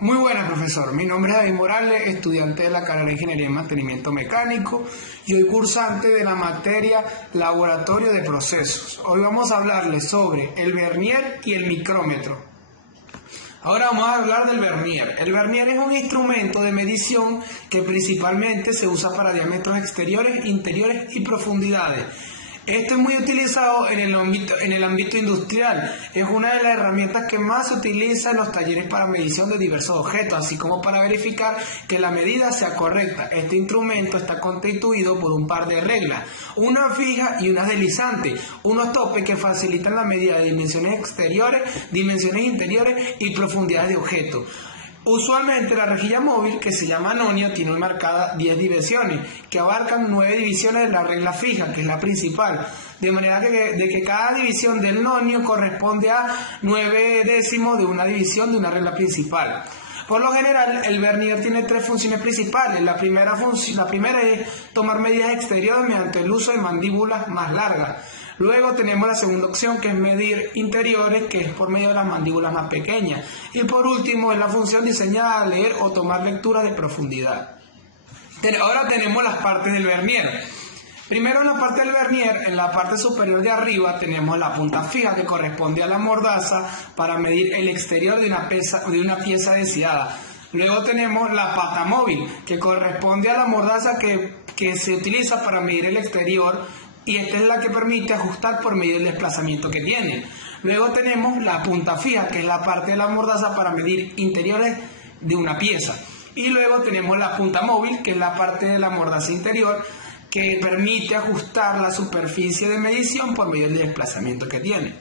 Muy buenas, profesor. Mi nombre es David Morales, estudiante de la carrera de Ingeniería en Mantenimiento Mecánico y hoy cursante de la materia Laboratorio de Procesos. Hoy vamos a hablarles sobre el vernier y el micrómetro. Ahora vamos a hablar del vernier. El vernier es un instrumento de medición que principalmente se usa para diámetros exteriores, interiores y profundidades. Esto es muy utilizado en el ámbito industrial. Es una de las herramientas que más se utiliza en los talleres para medición de diversos objetos, así como para verificar que la medida sea correcta. Este instrumento está constituido por un par de reglas, una fija y una deslizante, unos topes que facilitan la medida de dimensiones exteriores, dimensiones interiores y profundidades de objetos. Usualmente la rejilla móvil, que se llama nonio, tiene marcadas 10 divisiones, que abarcan 9 divisiones de la regla fija, que es la principal, de manera que cada división del nonio corresponde a 9 décimos de una división de una regla principal. Por lo general, el vernier tiene 3 funciones principales. La primera es tomar medidas exteriores mediante el uso de mandíbulas más largas. Luego tenemos la segunda opción, que es medir interiores, que es por medio de las mandíbulas más pequeñas. Y por último es la función diseñada a leer o tomar lecturas de profundidad. Ahora tenemos las partes del vernier. Primero, en la parte del vernier, en la parte superior de arriba tenemos la punta fija, que corresponde a la mordaza para medir el exterior de una pieza deseada. Luego tenemos la pata móvil, que corresponde a la mordaza que se utiliza para medir el exterior, y esta es la que permite ajustar por medio del desplazamiento que tiene. Luego tenemos la punta fija, que es la parte de la mordaza para medir interiores de una pieza. Y luego tenemos la punta móvil, que es la parte de la mordaza interior, que permite ajustar la superficie de medición por medio del desplazamiento que tiene.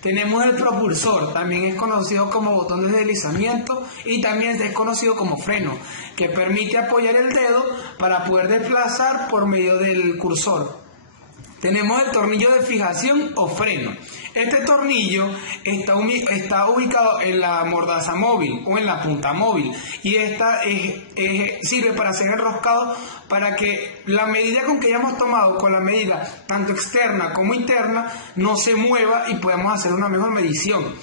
Tenemos el propulsor, también es conocido como botón de deslizamiento y también es conocido como freno, que permite apoyar el dedo para poder desplazar por medio del cursor. Tenemos el tornillo de fijación o freno. Este tornillo está ubicado en la mordaza móvil o en la punta móvil, y esta sirve para hacer enroscado para que la medida con que hayamos tomado, con la medida tanto externa como interna, no se mueva y podamos hacer una mejor medición.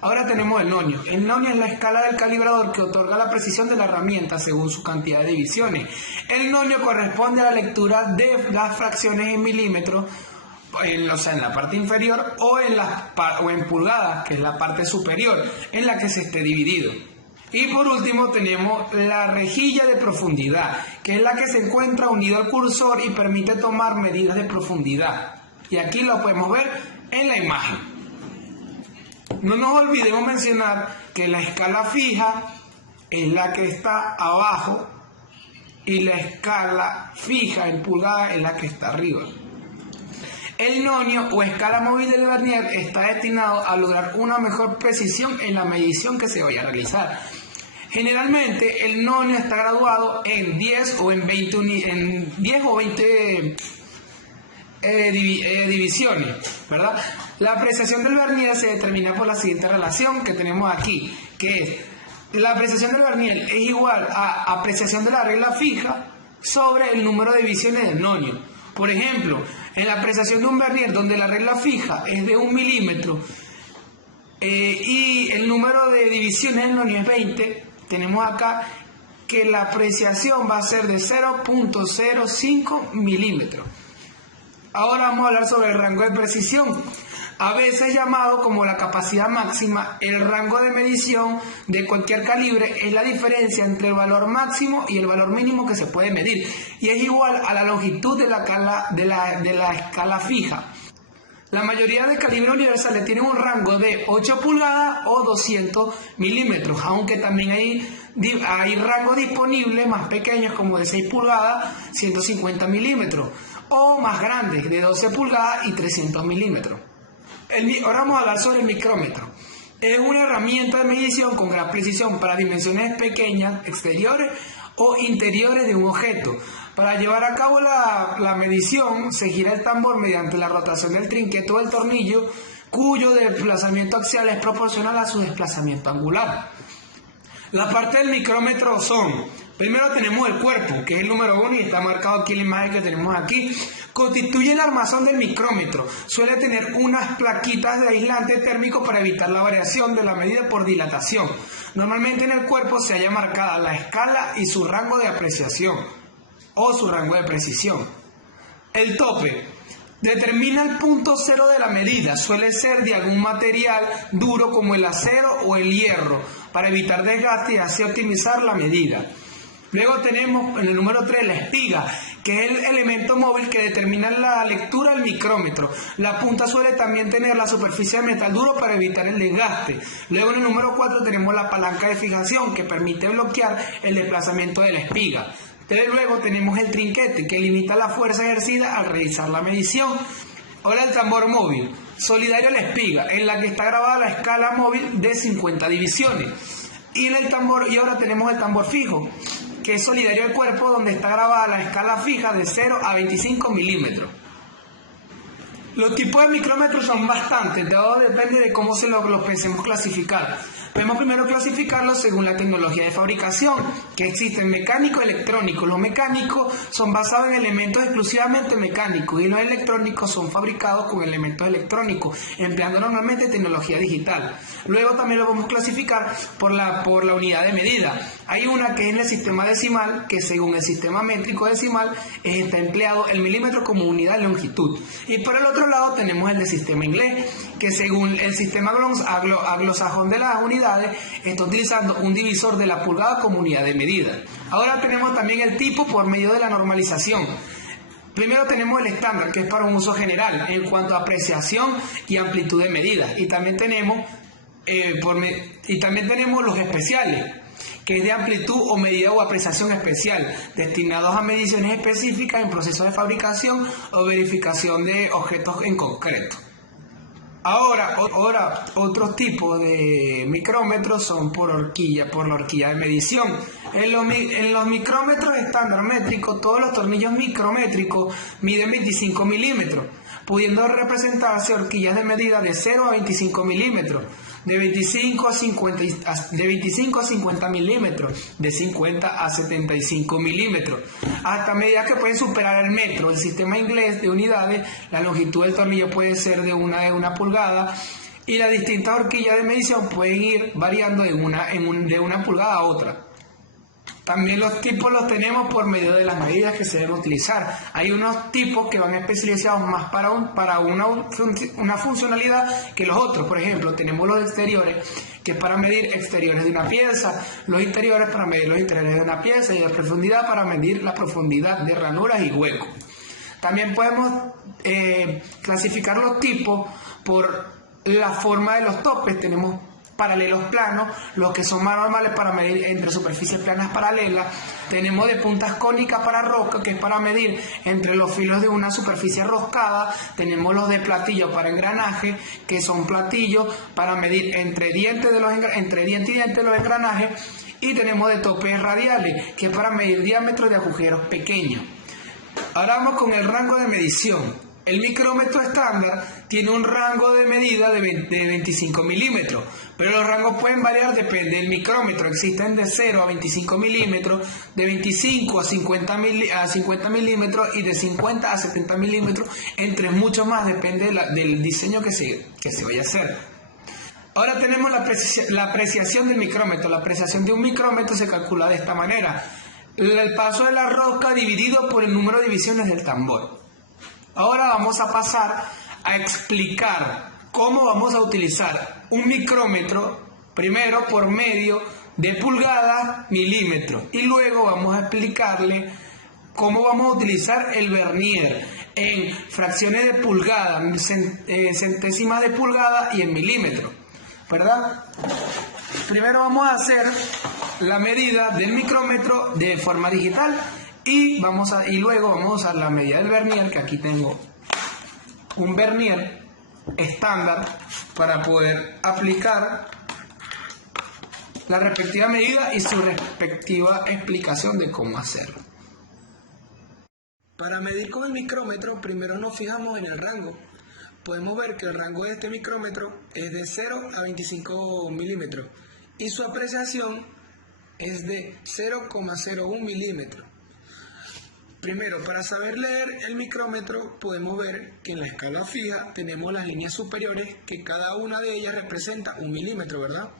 Ahora tenemos el nonio. El nonio es la escala del calibrador que otorga la precisión de la herramienta según su cantidad de divisiones. El nonio corresponde a la lectura de las fracciones en milímetros, en la parte inferior, o en pulgadas, que es la parte superior, en la que se esté dividido. Y por último tenemos la rejilla de profundidad, que es la que se encuentra unido al cursor y permite tomar medidas de profundidad. Y aquí lo podemos ver en la imagen. No nos olvidemos mencionar que la escala fija es la que está abajo y la escala fija en pulgadas es la que está arriba. El nonio o escala móvil del vernier está destinado a lograr una mejor precisión en la medición que se vaya a realizar. Generalmente el nonio está graduado en 10 o 20 divisiones, ¿verdad? La apreciación del vernier se determina por la siguiente relación que tenemos aquí, que es la apreciación del vernier es igual a apreciación de la regla fija sobre el número de divisiones del nonio. Por ejemplo, en la apreciación de un vernier donde la regla fija es de 1 milímetro y el número de divisiones del nonio es 20, tenemos acá que la apreciación va a ser de 0.05 milímetros. Ahora vamos a hablar sobre el rango de precisión, a veces llamado como la capacidad máxima. El rango de medición de cualquier calibre es la diferencia entre el valor máximo y el valor mínimo que se puede medir, y es igual a la longitud de la escala fija. La mayoría de calibres universales tienen un rango de 8 pulgadas o 200 milímetros, aunque también hay rangos disponibles más pequeños como de 6 pulgadas, 150 milímetros, o más grandes, de 12 pulgadas y 300 milímetros. Ahora vamos a hablar sobre el micrómetro. Es una herramienta de medición con gran precisión para dimensiones pequeñas, exteriores o interiores de un objeto. Para llevar a cabo la medición, se gira el tambor mediante la rotación del trinquete o del tornillo, cuyo desplazamiento axial es proporcional a su desplazamiento angular. La parte del micrómetro son: primero tenemos el cuerpo, que es el número 1 y está marcado aquí en la imagen que tenemos aquí. Constituye el armazón del micrómetro. Suele tener unas plaquitas de aislante térmico para evitar la variación de la medida por dilatación. Normalmente en el cuerpo se halla marcada la escala y su rango de apreciación o su rango de precisión. El tope. Determina el punto cero de la medida. Suele ser de algún material duro como el acero o el hierro para evitar desgaste y así optimizar la medida. Luego tenemos en el número 3 la espiga, que es el elemento móvil que determina la lectura del micrómetro. La punta suele también tener la superficie de metal duro para evitar el desgaste. Luego en el número 4 tenemos la palanca de fijación, que permite bloquear el desplazamiento de la espiga. Luego tenemos el trinquete, que limita la fuerza ejercida al realizar la medición. Ahora el tambor móvil, solidario a la espiga, en la que está grabada la escala móvil de 50 divisiones. Y ahora tenemos el tambor fijo, que es solidario al cuerpo, donde está grabada la escala fija de 0 a 25 milímetros. Los tipos de micrómetros son bastantes, todo depende de cómo los pensemos clasificar. Podemos primero clasificarlos según la tecnología de fabricación, que existen mecánico y electrónico. Los mecánicos son basados en elementos exclusivamente mecánicos y los electrónicos son fabricados con elementos electrónicos, empleando normalmente tecnología digital. Luego también lo vamos a clasificar por la unidad de medida. Hay una que es en el sistema decimal, que según el sistema métrico decimal está empleado el milímetro como unidad de longitud. Y por el otro lado tenemos el del sistema inglés, que según el sistema anglosajón de las unidades está utilizando un divisor de la pulgada como unidad de medida. Ahora tenemos también el tipo por medio de la normalización. Primero tenemos el estándar, que es para un uso general en cuanto a apreciación y amplitud de medida. Y también tenemos los especiales, que es de amplitud o medida o apreciación especial, destinados a mediciones específicas en procesos de fabricación o verificación de objetos en concreto. Ahora, otros tipos de micrómetros son por la horquilla de medición. En los micrómetros estándar métricos, todos los tornillos micrométricos miden 25 milímetros, pudiendo representarse horquillas de medida de 0 a 25 milímetros, de 25 a 50 milímetros, de 50 a 75 milímetros, hasta medidas que pueden superar el metro. El sistema inglés de unidades, la longitud del tornillo puede ser de una pulgada y las distintas horquillas de medición pueden ir variando de una pulgada a otra. También los tipos los tenemos por medio de las medidas que se deben utilizar. Hay unos tipos que van especializados más para una funcionalidad que los otros. Por ejemplo, tenemos los exteriores, que es para medir exteriores de una pieza, los interiores para medir los interiores de una pieza y la profundidad para medir la profundidad de ranuras y huecos. También podemos clasificar los tipos por la forma de los topes. Tenemos paralelos planos, los que son más normales para medir entre superficies planas paralelas. Tenemos de puntas cónicas para rosca, que es para medir entre los filos de una superficie roscada. Tenemos los de platillo para engranaje, que son platillos para medir entre diente y diente los engranajes. Y tenemos de topes radiales, que es para medir diámetros de agujeros pequeños. Ahora vamos con el rango de medición. El micrómetro estándar tiene un rango de medida de 25 milímetros, pero los rangos pueden variar, depende del micrómetro. Existen de 0 a 25 milímetros, de 25 a 50 milímetros y de 50 a 70 milímetros, entre muchos más, depende del diseño que se vaya a hacer. Ahora tenemos la apreciación del micrómetro. La apreciación de un micrómetro se calcula de esta manera: el paso de la rosca dividido por el número de divisiones del tambor. Ahora vamos a pasar a explicar cómo vamos a utilizar un micrómetro, primero por medio de pulgadas, milímetros, y luego vamos a explicarle cómo vamos a utilizar el vernier en fracciones de pulgada, centésimas de pulgada y en milímetros, ¿verdad? Primero vamos a hacer la medida del micrómetro de forma digital y luego vamos a usar la medida del vernier, que aquí tengo un vernier estándar para poder aplicar la respectiva medida y su respectiva explicación de cómo hacerlo. Para medir con el micrómetro, primero nos fijamos en el rango. Podemos ver que el rango de este micrómetro es de 0 a 25 milímetros y su apreciación es de 0,01 milímetros. Primero, para saber leer el micrómetro, podemos ver que en la escala fija tenemos las líneas superiores, que cada una de ellas representa 1 milímetro, ¿verdad?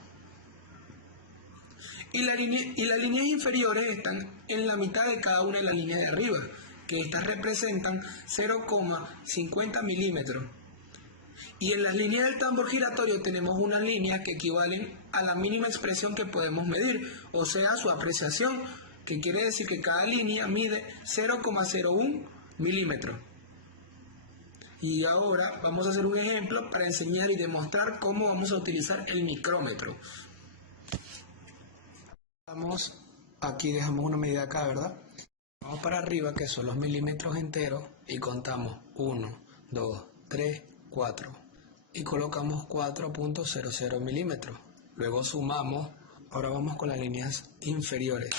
Y las líneas inferiores están en la mitad de cada una de las líneas de arriba, que estas representan 0,50 milímetros. Y en las líneas del tambor giratorio tenemos unas líneas que equivalen a la mínima expresión que podemos medir, o sea, su apreciación, que quiere decir que cada línea mide 0,01 milímetros. Y ahora vamos a hacer un ejemplo para enseñar y demostrar cómo vamos a utilizar el micrómetro. Aquí dejamos una medida acá, ¿verdad? Vamos para arriba, que son los milímetros enteros, y contamos 1, 2, 3, 4. Y colocamos 4.00 milímetros. Luego sumamos. Ahora vamos con las líneas inferiores.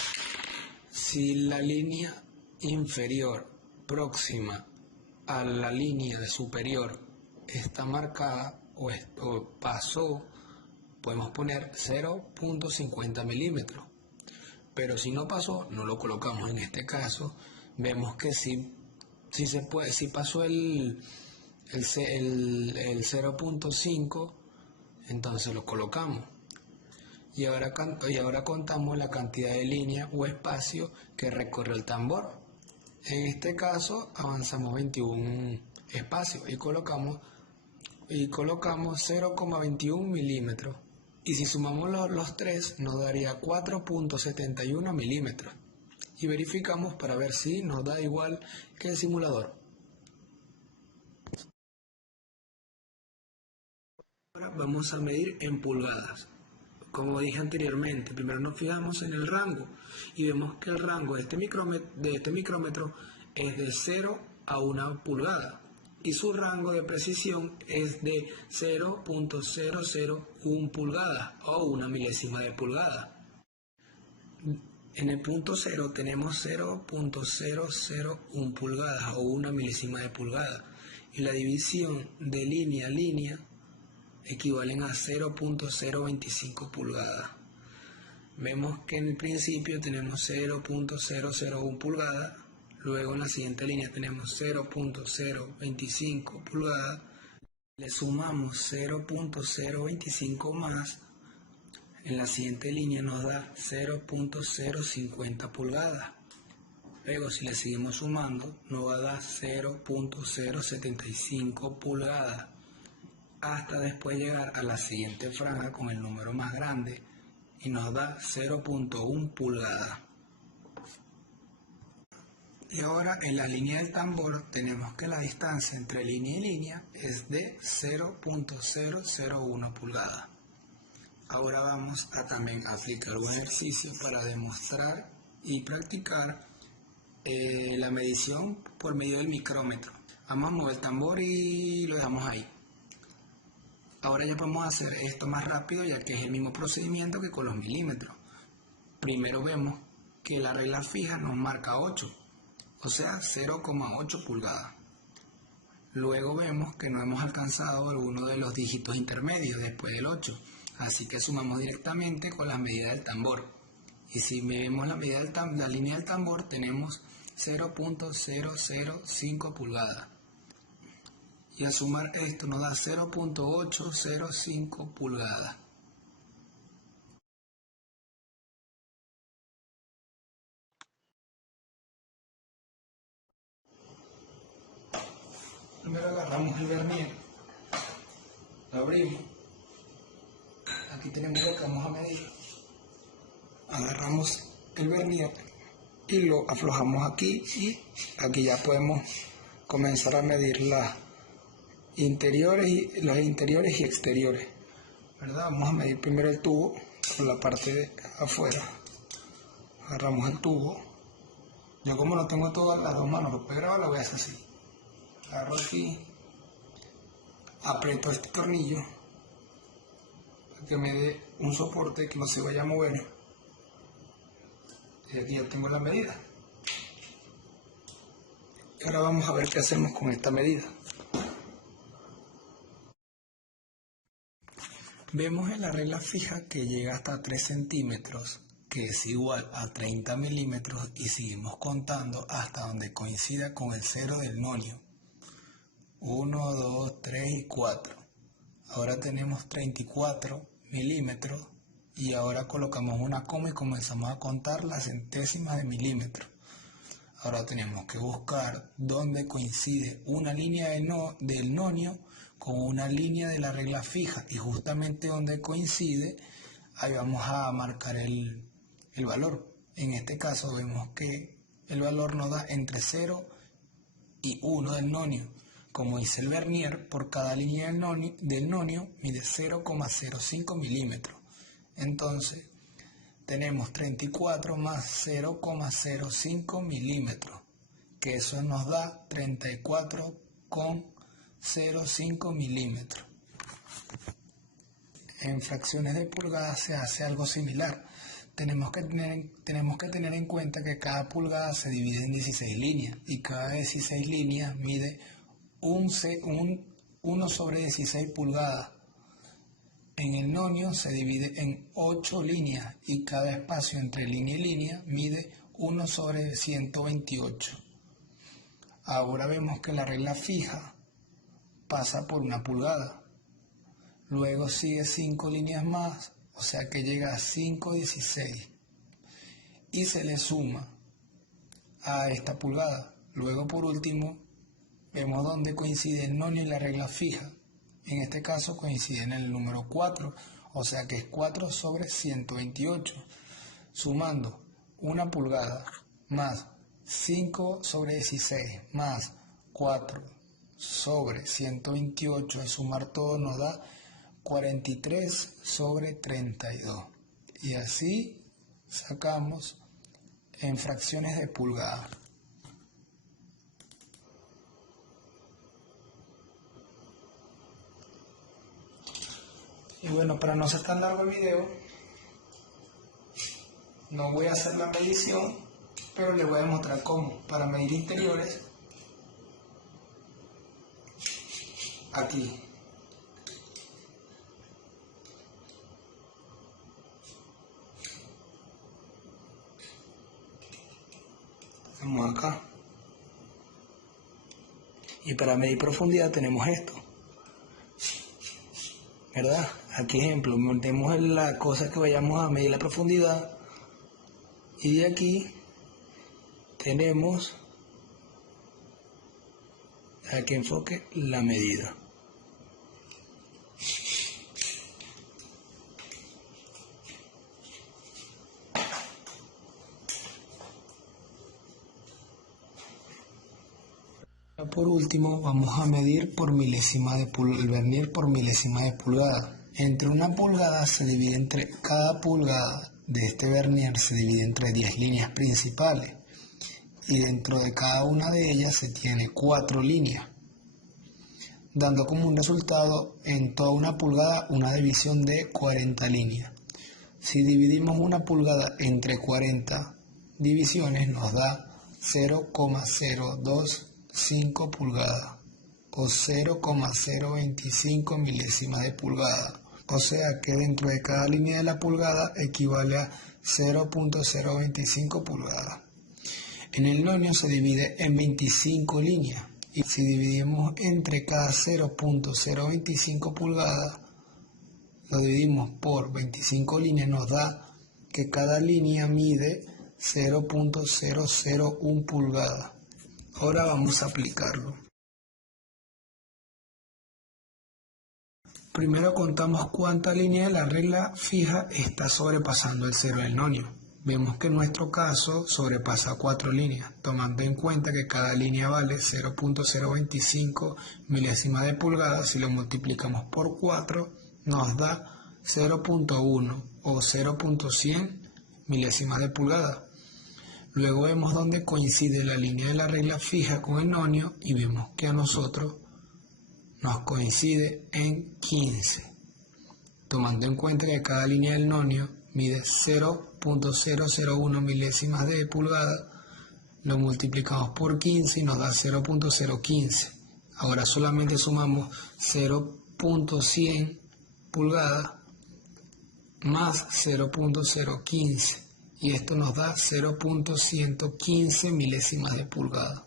Si la línea inferior próxima a la línea superior está marcada o pasó, podemos poner 0.50 milímetros. Pero si no pasó, no lo colocamos. En este caso, vemos que si pasó el 0.5, entonces lo colocamos. Y ahora contamos la cantidad de líneas o espacio que recorre el tambor. En este caso, avanzamos 21 espacios y colocamos 0,21 milímetros. Y si sumamos los tres, nos daría 4.71 milímetros. Y verificamos para ver si nos da igual que el simulador. Ahora vamos a medir en pulgadas. Como dije anteriormente, primero nos fijamos en el rango y vemos que el rango de este micrómetro es de 0 a 1 pulgada. Y su rango de precisión es de 0.001 pulgada o 1 milésima de pulgada. En el punto 0 tenemos 0.001 pulgadas o 1 milésima de pulgada. Y la división de línea a línea equivalen a 0.025 pulgadas. Vemos que en el principio tenemos 0.001 pulgadas. Luego en la siguiente línea tenemos 0.025 pulgadas. Le sumamos 0.025 más. En la siguiente línea nos da 0.050 pulgadas. Luego si le seguimos sumando nos va a dar 0.075 pulgadas. Hasta después llegar a la siguiente franja con el número más grande y nos da 0.1 pulgadas. Y ahora en la línea del tambor tenemos que la distancia entre línea y línea es de 0.001 pulgadas. Ahora vamos a también aplicar un ejercicio para demostrar y practicar la medición por medio del micrómetro. Vamos a mover el tambor y lo dejamos ahí. Ahora ya podemos hacer esto más rápido, ya que es el mismo procedimiento que con los milímetros. Primero vemos que la regla fija nos marca 8. O sea, 0,8 pulgadas. Luego vemos que no hemos alcanzado alguno de los dígitos intermedios después del 8, así que sumamos directamente con las medidas del tambor. Y si vemos la línea del tambor, tenemos 0.005 pulgadas. Y al sumar esto nos da 0.805 pulgadas. Primero agarramos el vernier, lo abrimos, aquí tenemos lo que vamos a medir, agarramos el vernier y lo aflojamos aquí y aquí ya podemos comenzar a medir las interiores y exteriores, ¿verdad? Vamos a medir primero el tubo por la parte de afuera, agarramos el tubo, yo como no tengo todas las dos manos, lo puedo grabar, lo voy a hacer así. Agarro aquí, aprieto este tornillo para que me dé un soporte que no se vaya a mover. Y aquí ya tengo la medida. Y ahora vamos a ver qué hacemos con esta medida. Vemos en la regla fija que llega hasta 3 centímetros, que es igual a 30 milímetros, y seguimos contando hasta donde coincida con el cero del nonio. 1, 2, 3 y 4. Ahora tenemos 34 milímetros y ahora colocamos una coma y comenzamos a contar las centésimas de milímetro. Ahora tenemos que buscar dónde coincide una línea del nonio con una línea de la regla fija, y justamente donde coincide, ahí vamos a marcar el valor. En este caso vemos que el valor nos da entre 0 y 1 del nonio. Como dice el vernier, por cada línea del nonio mide 0,05 milímetros. Entonces tenemos 34 más 0,05 milímetros, que eso nos da 34,05 milímetros. En fracciones de pulgadas se hace algo similar. Tenemos que tener en cuenta que cada pulgada se divide en 16 líneas, y cada 16 líneas mide 1 sobre 16 pulgadas. En el nonio se divide en 8 líneas, y cada espacio entre línea y línea mide 1 sobre 128. Ahora vemos que la regla fija pasa por 1 pulgada. Luego sigue 5 líneas más, o sea que llega a 5,16, y se le suma a esta pulgada. Luego, por último, vemos dónde coincide el nonio y la regla fija. En este caso coincide en el número 4, o sea que es 4 sobre 128. Sumando 1 pulgada más 5 sobre 16 más 4 sobre 128, al sumar todo nos da 43 sobre 32. Y así sacamos en fracciones de pulgada. Y bueno, para no ser tan largo el video, no voy a hacer la medición, pero les voy a mostrar cómo. Para medir interiores, aquí. Vamos acá. Y para medir profundidad tenemos esto, ¿verdad? Aquí ejemplo, montemos la cosa que vayamos a medir la profundidad, y de aquí tenemos, aquí enfoque, la medida. Por último, vamos a medir por milésima de el vernier por milésima de pulgada. Entre 1 pulgada se divide entre cada pulgada de este vernier se divide entre 10 líneas principales, y dentro de cada una de ellas se tiene 4 líneas, dando como un resultado en toda 1 pulgada una división de 40 líneas. Si dividimos 1 pulgada entre 40 divisiones nos da 0,025 pulgadas o 0,025 milésimas de pulgada. O sea que dentro de cada línea de la pulgada equivale a 0,025 pulgadas. En el nonio se divide en 25 líneas, y si dividimos entre cada 0,025 pulgadas, lo dividimos por 25 líneas, nos da que cada línea mide 0,001 pulgadas. Ahora vamos a aplicarlo. Primero contamos cuánta línea de la regla fija está sobrepasando el cero del nonio. Vemos que en nuestro caso sobrepasa 4 líneas, tomando en cuenta que cada línea vale 0,025 milésimas de pulgada. Si lo multiplicamos por 4 nos da 0,1 o 0,100 milésimas de pulgada. Luego vemos dónde coincide la línea de la regla fija con el nonio, y vemos que a nosotros nos coincide en 15, tomando en cuenta que cada línea del nonio mide 0,001 milésimas de pulgada. Lo multiplicamos por 15 y nos da 0,015. Ahora solamente sumamos 0,100 pulgadas más 0,015, y esto nos da 0.115 milésimas de pulgada.